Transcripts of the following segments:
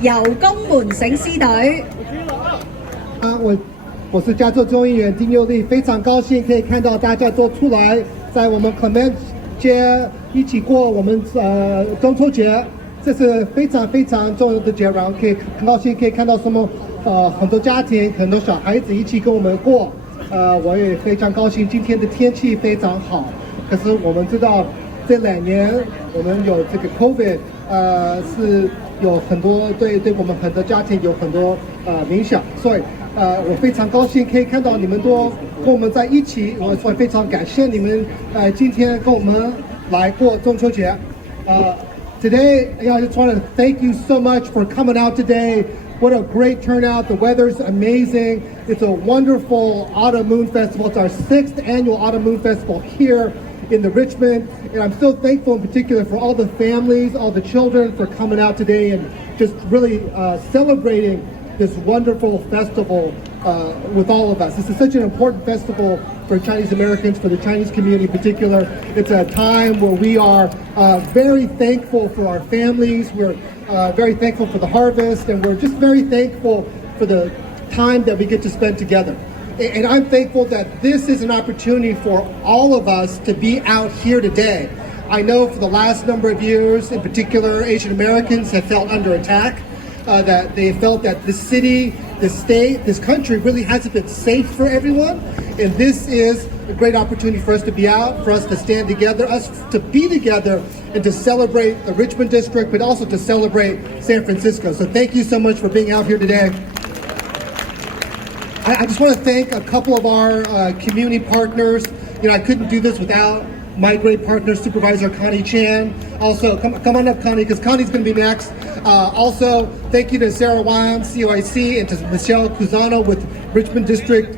由公門醒獅隊。我是加州众议员丁佑利，非常高兴可以看到大家都出来，在我们 Clement 街一起过我们中秋节，这是非常非常重要的节，然后可以很高兴可以看到什么很多家庭很多小孩子一起跟我们过，我也非常高兴今天的天气非常好，可是我们知道这2年我们有这个 COVID 是有很多对我们很多家庭有很多影响，所以我非常高兴可以看到你们都跟我们在一起，我非常感谢你们今天跟我们来过中秋节。Today, I just want to thank you so much for coming out today. What a great turnout. The weather's amazing. It's a wonderful Autumn Moon Festival. It's our 6th annual Autumn Moon Festival here in the Richmond. And I'm so thankful in particular for all the families, all the children for coming out today and just really celebrating this wonderful festival with all of us. This is such an important festival for Chinese Americans, for the Chinese community in particular. It's a time where we are very thankful for our families. We're very thankful for the harvest, and we're just very thankful for the time that we get to spend together. And I'm thankful that this is an opportunity for all of us to be out here today. I know for the last number of years, in particular, Asian Americans have felt under attack. That they felt that the city, the state, this country really hasn't been safe for everyone. And this is a great opportunity for us to be out, for us to stand together, us to be together and to celebrate the Richmond district, but also to celebrate San Francisco. So thank you so much for being out here today. I just want to thank a couple of our community partners. I couldn't do this without my great partner, Supervisor Connie Chan. Also, come on up, Connie, because Connie's going to be next. Also, thank you to Sarah Wan, COIC, and to Michelle Cusano with Richmond District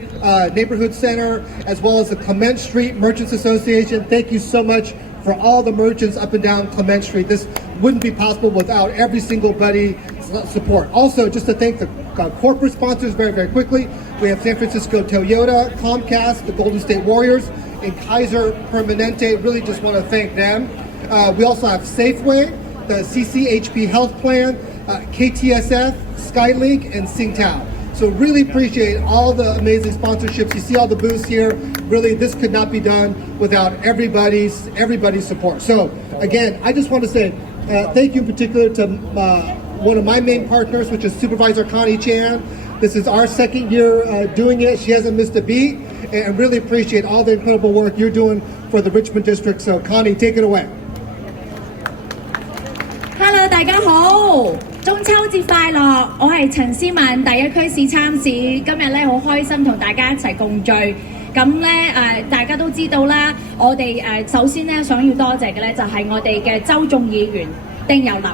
Neighborhood Center, as well as the Clement Street Merchants Association. Thank you so much for all the merchants up and down Clement Street. This wouldn't be possible without every single buddy's support. Also, just to thank the corporate sponsors very, very quickly. We have San Francisco Toyota, Comcast, the Golden State Warriors, and Kaiser Permanente. Really just want to thank them. We also have Safeway, the CCHP Health Plan, KTSF, Skylink, and Singtao. So really appreciate all the amazing sponsorships. You see all the booths here. Really, this could not be done without everybody's support. So again, I just want to say thank you in particular to one of my main partners, which is Supervisor Connie Chan. This is our 2nd year doing it. She hasn't missed a beat, and really appreciate all the incredible work you're doing for the Richmond District. So Connie, take it away. Hello， 大家好，中秋節快樂！我係陳思敏，第1區市參市，今日咧好開心同大家一齊共聚。咁咧大家都知道啦，我哋首先咧想要多謝嘅咧就係我哋嘅州眾議員丁有立，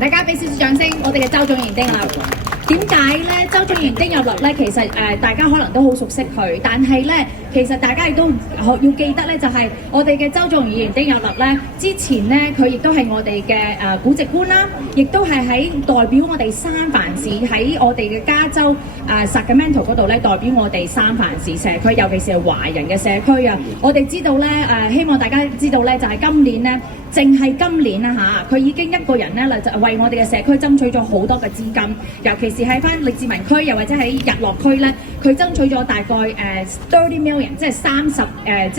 大家俾少少掌聲，我哋嘅州眾議員丁有立。點解咧？周眾議員丁有立咧，其實大家可能都好熟悉佢，但係咧，其實大家亦都要記得咧，就係我哋嘅周眾議員丁有立咧，之前咧佢亦都係我哋嘅古籍官啦，亦都係喺代表我哋三藩市喺我哋嘅加州Sacramento 嗰度咧，代表我哋三藩市社區，尤其是係華人嘅社區啊！我哋知道咧希望大家知道咧，就係今年咧。淨係今年啦佢已經一個人咧就為我哋嘅社區爭取咗好多嘅資金，尤其是喺翻力志文區，又或者喺日落區咧，佢爭取咗大概30 million， 即係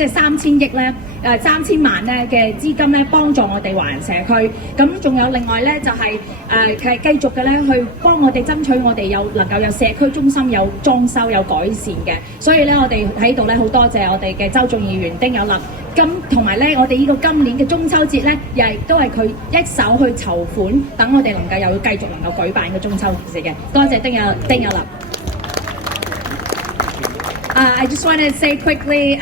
3000億咧3000萬咧嘅資金咧，幫助我哋華人社區。咁仲有另外咧就係繼續嘅咧去幫我哋爭取我哋能夠有社區中心有裝修有改善嘅。所以咧我哋喺度咧好多謝我哋嘅州眾議員丁有立。咁同埋咧，我哋呢個今年嘅中秋節咧，亦都係佢一手去籌款，等我哋能夠又繼續能夠舉辦嘅中秋節嘅。多謝丁有立。I just want to say quickly,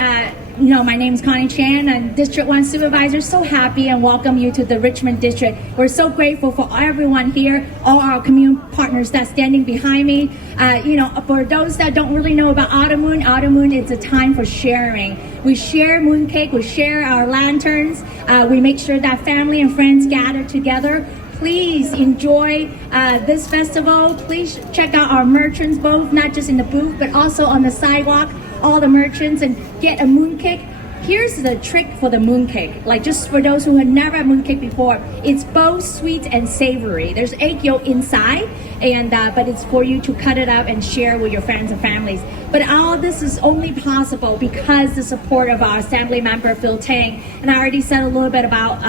my name is Connie Chan, and District 1 Supervisor. So happy and welcome you to the Richmond District. We're so grateful for everyone here, all our community partners that's standing behind me. For those that don't really know about Autumn Moon is a time for sharing. We share mooncake, we share our lanterns, we make sure that family and friends gather together. Please enjoy this festival. Please check out our merchants, both not just in the booth, but also on the sidewalk, all the merchants, and get a mooncake. here's the trick for the mooncake. Like just for those who have never had mooncake before, it's both sweet and savory. There's egg yolk inside, and but it's for you to cut it up and share with your friends and families. But all this is only possible because the support of our Assembly member Phil Ting, and I already said a little bit about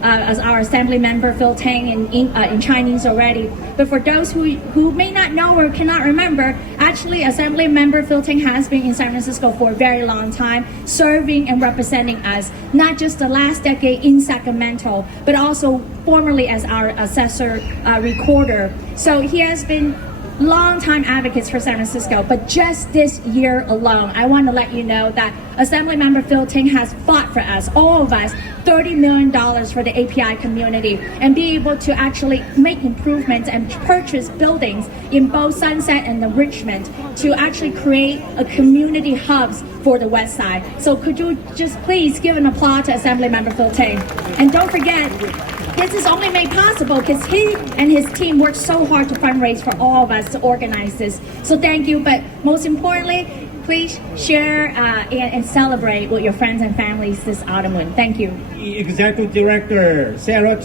as our Assembly member Phil Ting in Chinese already. But for those who may not know or cannot remember, actually Assembly member Phil Ting has been in San Francisco for a very long time, serving and representing us, not just the last decade in Sacramento, but also formerly as our assessor recorder. So he has been long-time advocates for San Francisco, but just this year alone, I want to let you know that Assemblymember Phil Ting has fought for us, all of us, $30 million for the API community, and be able to actually make improvements and purchase buildings in both Sunset and the Richmond to actually create a community hubs for the West Side. So could you just please give an applause to Assemblymember Phil Ting? And don't forget, this is only made possible because he and his team worked so hard to fundraise for all of us to organize this. So thank you, but most importantly, please share and celebrate with your friends and families this autumn. Thank you. Executive Director Sarah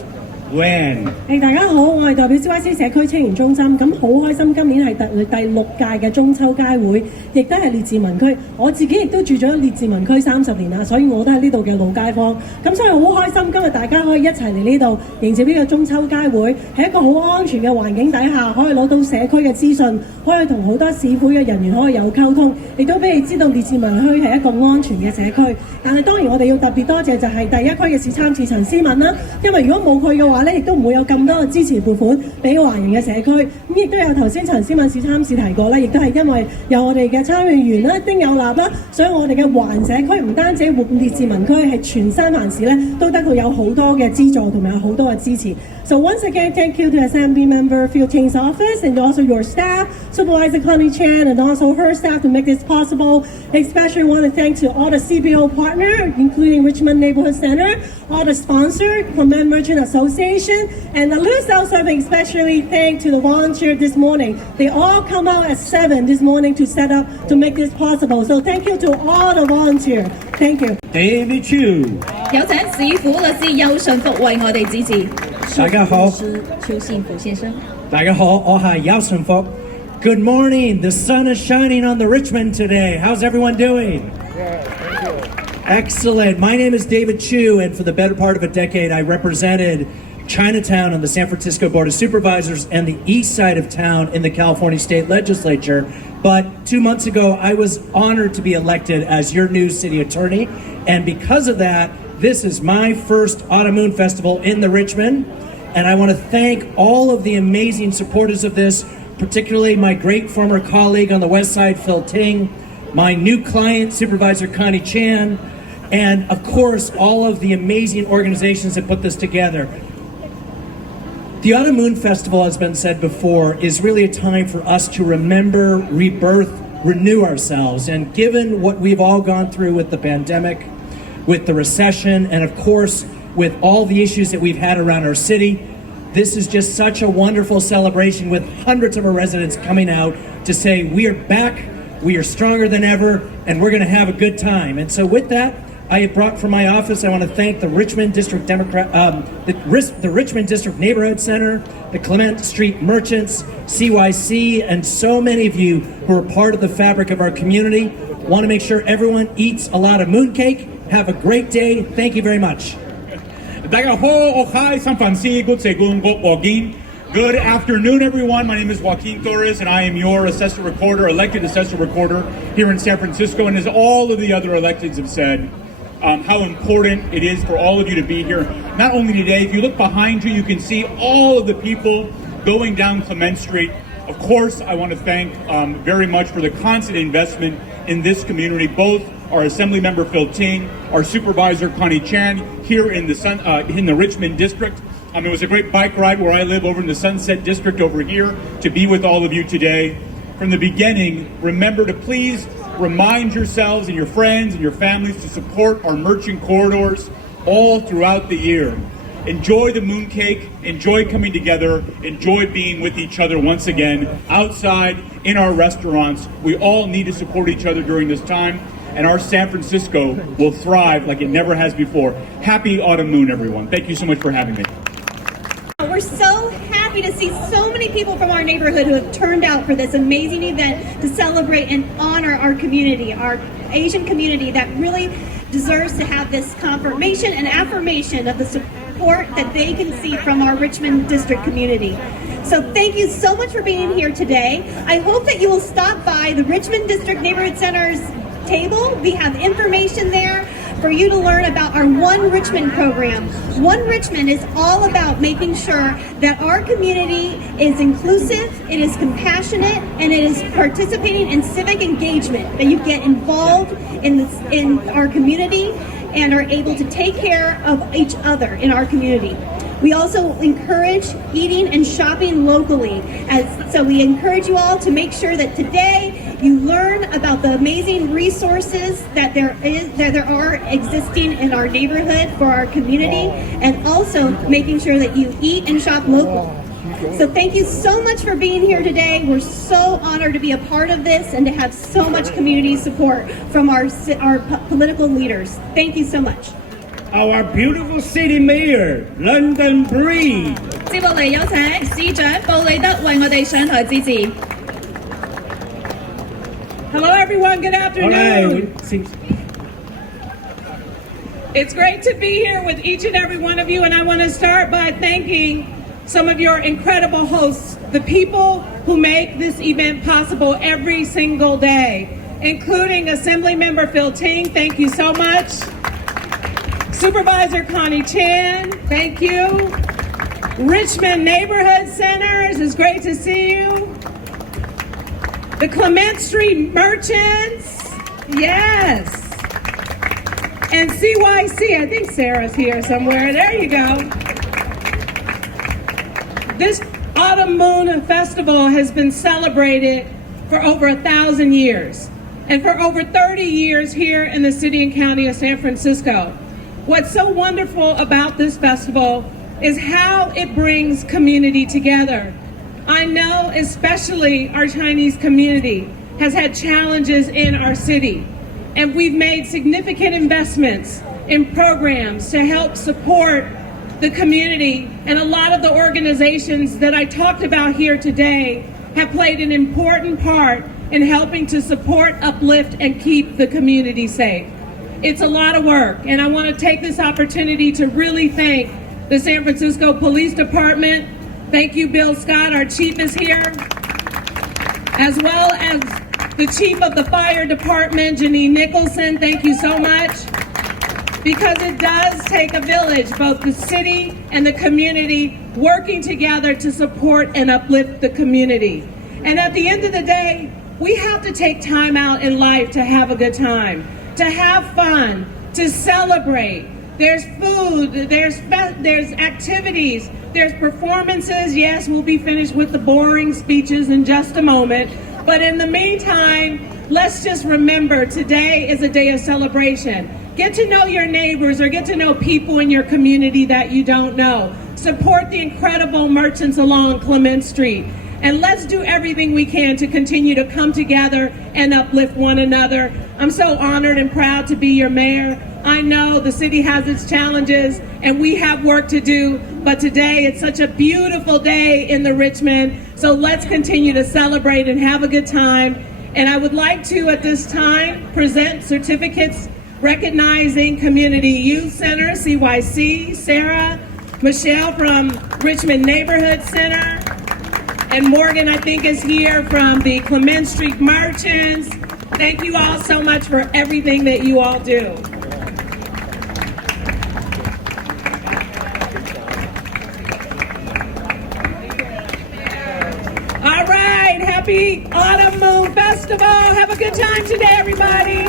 Wen。大家好，我係代表 CYC 社區青年中心，咁好開心今年係第6屆嘅中秋街會，亦都係列治文區。我自己亦都住咗列治文區30年啦，所以我都係呢度嘅老街坊。咁所以好開心今日大家可以一齊嚟呢度迎接呢個中秋街會，喺一個好安全嘅環境底下，可以攞到社區嘅資訊，可以同好多市府嘅人員可以有溝通，亦都俾你知道列治文區係一個安全嘅社區。但係當然我哋要特別多謝就係第一區嘅市參事陳思敏啦，因為如果冇佢嘅話咧，亦都唔會有咁多嘅支持撥款俾華人嘅社區。咁亦都有頭先陳思敏市參事提過咧，亦都係因為有我哋嘅參議員啦、丁有立啦，所以我哋嘅環社區唔單止列治文區，係全三藩市咧都得到有好多嘅資助同埋有好多嘅支持。So once again, thank you to Assemblymember Phil Ting's office and also your staff, Supervisor Connie Chan, and also her staff to make this possible. Especially want to thank to all the CBO partners, including Richmond Neighborhood Center, all the sponsors, Clement Merchant Association, and the Louis South Serving, especially thank to the volunteer this morning. They all come out at 7 this morning to set up to make this possible. So thank you to all the volunteers. Thank you. David Chiu。有請市府律師邱信福為我哋指示。大家好，邱信福先生。大家好，我係邱信福。Good morning. The sun is shining on the Richmond today. How's everyone doing? Excellent. My name is David Chiu, and for the better part of a decade, I represented Chinatown on the San Francisco Board of Supervisors and the east side of town in the California State Legislature. But 2 months ago, I was honored to be elected as your new city attorney, and because of that, this is my first Autumn Moon Festival in the Richmond, and I want to thank all of the amazing supporters of this, particularly my great former colleague on the West Side, Phil Ting, my new client, Supervisor Connie Chan, and of course, all of the amazing organizations that put this together. The Autumn Moon Festival, as been said before, is really a time for us to remember, rebirth, renew ourselves. And given what we've all gone through with the pandemic, with the recession, and of course, with all the issues that we've had around our city, this is just such a wonderful celebration with hundreds of our residents coming out to say, we are back, we are stronger than ever, and we're gonna have a good time. And so with that, I have brought from my office, I want to thank the Richmond District the Richmond District Neighborhood Center, the Clement Street Merchants, CYC, and so many of you who are part of the fabric of our community. Want to make sure everyone eats a lot of mooncake. Have a great day. Thank you very much. 大家好，我係三藩市國際公國Joaquín. Good afternoon, everyone. My name is Joaquín Torres, and I am your Assessor Recorder, elected Assessor Recorder here in San Francisco. And as all of the other electeds have said, how important it is for all of you to be here. Not only today, if you look behind you, you can see all of the people going down Clement Street. Of course, I want to thank very much for the constant investment in this community, both our Assemblymember Phil Ting, our Supervisor Connie Chan here in the Richmond District. It was a great bike ride where I live over in the Sunset District over here to be with all of you today. From the beginning, remember to please remind yourselves and your friends and your families to support our merchant corridors all throughout the year. Enjoy the mooncake, enjoy coming together, enjoy being with each other once again outside in our restaurants. We all need to support each other during this time. and our San Francisco will thrive like it never has before. Happy Autumn Moon, everyone. Thank you so much for having me. We're so happy to see so many people from our neighborhood who have turned out for this amazing event to celebrate and honor our community, our Asian community that really deserves to have this confirmation and affirmation of the support that they can see from our Richmond district community. So thank you so much for being here today. I hope that you will stop by the Richmond District Neighborhood Center's table. We have information there for you to learn about our One Richmond program. One Richmond is all about making sure that our community is inclusive, it is compassionate, and it is participating in civic engagement, that you get involved in our community and are able to take care of each other in our community. We also encourage eating and shopping locally. So we encourage you all to make sure that today you learn about the amazing resources that there are existing in our neighborhood for our community, and also making sure that you eat and shop local. So thank you so much for being here today. We're so honored to be a part of this and to have so much community support from our political leaders. Thank you so much. Our beautiful city mayor, London Breed. 接落嚟有請市長布利德為我哋上台致辭。Hello, everyone. Good afternoon. It's great to be here with each and every one of you, and I want to start by thanking some of your incredible hosts, the people who make this event possible every single day, including Assemblymember Ting. Thank you so much. Supervisor Connie, thank you. Richmond Neighborhood Centers, it's great to see you. The Clement Street Merchants, yes. And CYC, I think Sarah's here somewhere. There you go. This Autumn Moon Festival has been celebrated for over 1,000 years, and for over 30 years here in the city and county of San Francisco. What's so wonderful about this festival is how it brings community together. I know especially our Chinese community has had challenges in our city, and we've made significant investments in programs to help support the community, and a lot of the organizations that I talked about here today have played an important part in helping to support, uplift, and keep the community safe. It's a lot of work, and I want to take this opportunity to really thank the San Francisco Police Department. Thank you, Bill Scott, our chief is here, as well as the chief of the fire department, Jeanine Nicholson. Thank you so much, because it does take a village, both the city and the community working together to support and uplift the community. And at the end of the day, we have to take time out in life to have a good time, to have fun, to celebrate. There's food, there's activities, there's performances. Yes, we'll be finished with the boring speeches in just a moment. But in the meantime, let's just remember today is a day of celebration. Get to know your neighbors, or get to know people in your community that you don't know. Support the incredible merchants along Clement Street. And let's do everything we can to continue to come together and uplift one another. I'm so honored and proud to be your mayor. I know the city has its challenges and we have work to do, but today it's such a beautiful day in the Richmond. So let's continue to celebrate and have a good time. And I would like to, at this time, present certificates recognizing Community Youth Center, CYC, Sarah, Michelle from Richmond Neighborhood Center, and Morgan, I think, is here from the Clement Street Merchants. Thank you all so much for everything that you all do. All right, happy Autumn Moon Festival. Have a good time today, everybody.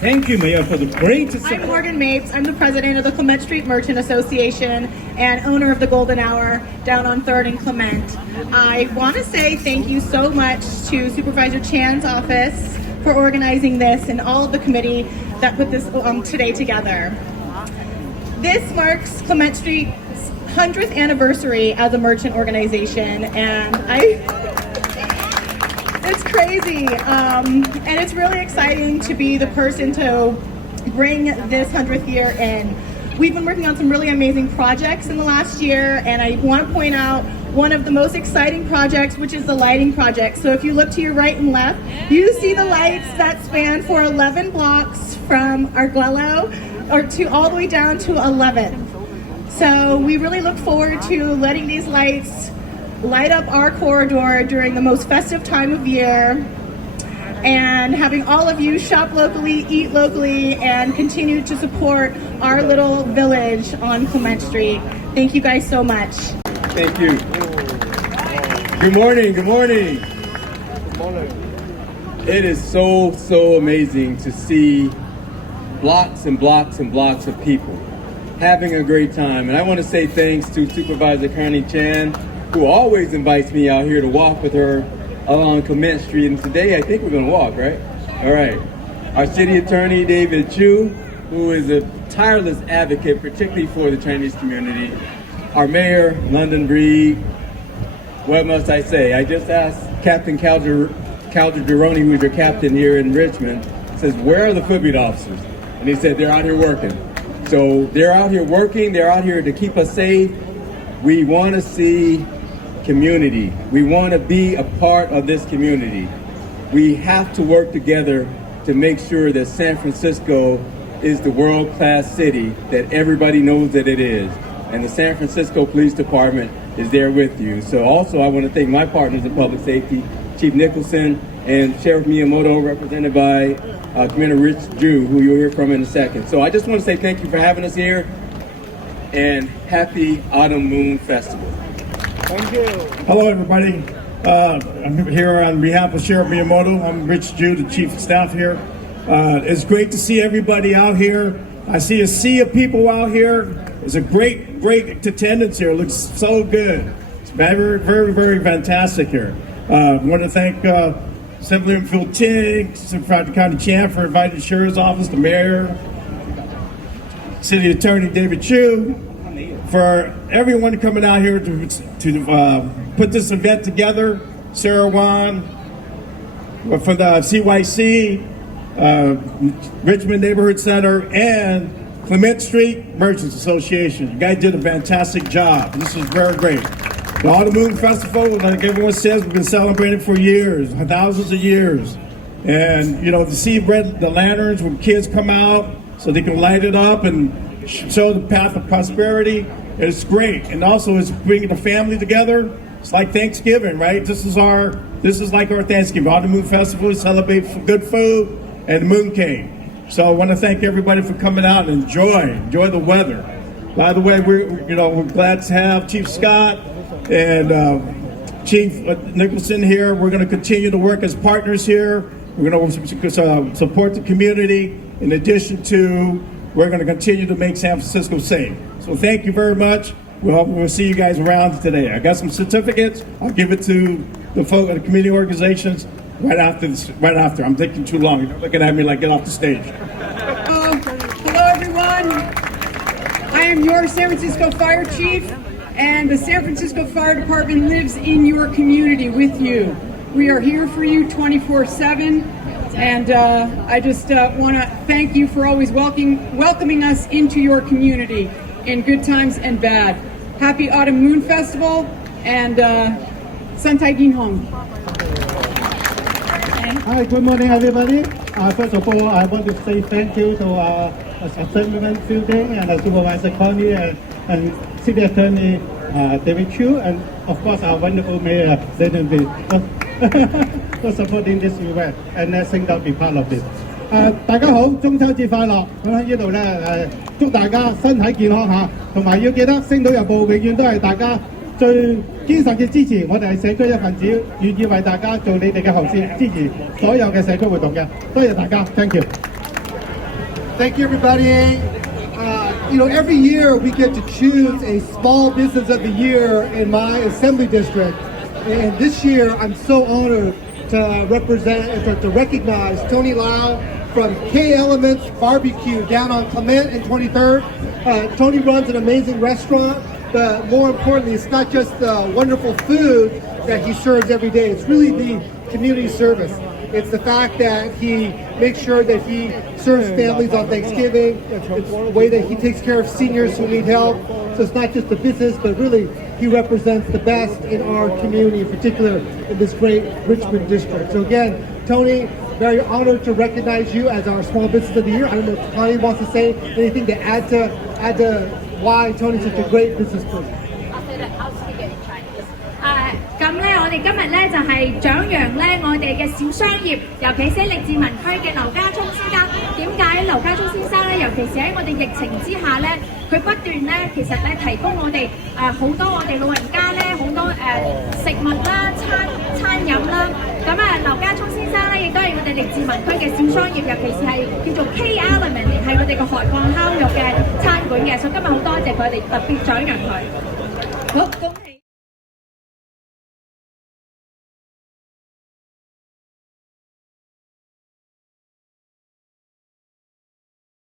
Thank you, Mayor, for the great I'm Morgan Mapes. I'm the president of the Clement Street Merchant Association and owner of the Golden Hour down on 3rd and Clement. I want to say thank you so much to Supervisor Chan's office for organizing this and all of the committee that put this today together. This marks Clement Street's 100th anniversary as a merchant organization, and It's crazy, and it's really exciting to be the person to bring this 100th year in. We've been working on some really amazing projects in the last year, and I want to point out one of the most exciting projects, which is the lighting project. So if you look to your right and left, you see the lights that span for 11 blocks from Arguello or to all the way down to 11. So we really look forward to letting these lights light up our corridor during the most festive time of year, and having all of you shop locally, eat locally, and continue to support our little village on Clement Street. Thank you guys so much. Thank you. Good morning, good morning. It is so amazing to see blocks and blocks and blocks of people having a great time. And I want to say thanks to Supervisor Connie Chan, who always invites me out here to walk with her along Clement Street. And today I think we're going to walk, right? All right. Our City Attorney, David Chiu, who is a tireless advocate, particularly for the Chinese community. Our Mayor, London Breed. What must I say? I just asked Captain Calderoni, who's your captain here in Richmond, says, where are the footbeat officers? And he said, they're out here working. So they're out here working, they're out here to keep us safe. We want to see community. We want to be a part of this community. We have to work together to make sure that San Francisco is the world-class city that everybody knows that it is. And the San Francisco Police Department is there with you. So also I want to thank my partners in public safety, Chief Nicholson and Sheriff Miyamoto, represented by Commander Rich Jew, who you'll hear from in a second. So I just want to say thank you for having us here, and happy Autumn Moon Festival. Thank you. Hello, everybody. I'm here on behalf of Sheriff Miyamoto. I'm Rich Jew, the Chief of Staff here. It's great to see everybody out here. I see a sea of people out here. There's a great attendance here. It looks so good. It's very fantastic here. I want to thank Assemblymember Ting, Supervisor Connie Chan for inviting the Sheriff's Office, the Mayor, City Attorney David Chiu, for everyone coming out here to put this event together. Sarah Wan from the CYC, Richmond Neighborhood Center, and Clement Street Merchants Association. You guys did a fantastic job. This is very great. The Autumn Moon Festival, like everyone says, we've been celebrating for years, thousands of years. And, you know, to see the lanterns when kids come out so they can light it up and show the path of prosperity, it's great. And also it's bringing the family together. It's like Thanksgiving, right? This is like our Thanksgiving. Autumn Moon Festival, we celebrate good food and mooncake. So I want to thank everybody for coming out and enjoy the weather. By the way, we're glad to have Chief Scott and Chief Nicholson here. We're going to continue to work as partners here. We're going to support the community. In addition to, we're going to continue to make San Francisco safe. So thank you very much. We'll see you guys around today. I got some certificates. I'll give it to the folk of the community organizations right after. I'm thinking too long. You're looking at me like get off the stage. Hello, everyone. I am your San Francisco Fire Chief, and the San Francisco Fire Department lives in your community with you. We are here for you 24/7, and I just want to thank you for always welcoming us into your community in good times and bad. Happy Autumn Moon Festival, and Santai Gin Hong. Hi, good morning, everybody. First of all, I want to say thank you to our Assemblyman Building and Supervisor Connie and City Attorney David Chiu, and of course our wonderful Mayor Jeanine for supporting this event and letting us be part of this. 大家好，中秋節快樂！咁喺呢度咧祝大家身體健康嚇，同埋要記得星島日報永遠都係大家最堅實嘅支持，我哋係社區一份子，願意為大家做你哋嘅後線，支持所有嘅社區活動嘅。多謝大家 ，thank you。Thank you, everybody. Every year we get to choose a small business of the year in my assembly district, and this year I'm so honored to recognize Tony Lau from K Elements Barbecue down on Clement and 23rd. Tony runs an amazing restaurant, but more importantly, it's not just the wonderful food that he serves every day. It's really the community service. It's the fact that he makes sure that he serves families on Thanksgiving. It's the way that he takes care of seniors who need help. So it's not just a business, but really he represents the best in our community, in particular in this great Richmond district. So again, Tony, very honored to recognize you as our Small Business of the Year. I don't know if Connie wants to say anything to add to why Tony's such a great business person. 咁咧，我哋今日咧就係獎揚咧我哋嘅小商業，尤其是喺利智文區嘅劉家聰先生。點解劉家聰先生咧？尤其是喺我哋疫情之下咧，佢不斷咧其實咧提供我哋好多我哋老人家咧好多食物啦、餐飲啦。咁劉家聰先生咧亦都係我哋利智文區嘅小商業，尤其是係叫做 K Element 係我哋個海鋼烤肉嘅餐館嘅，所以今日好多謝佢哋特別獎揚佢。好，恭喜！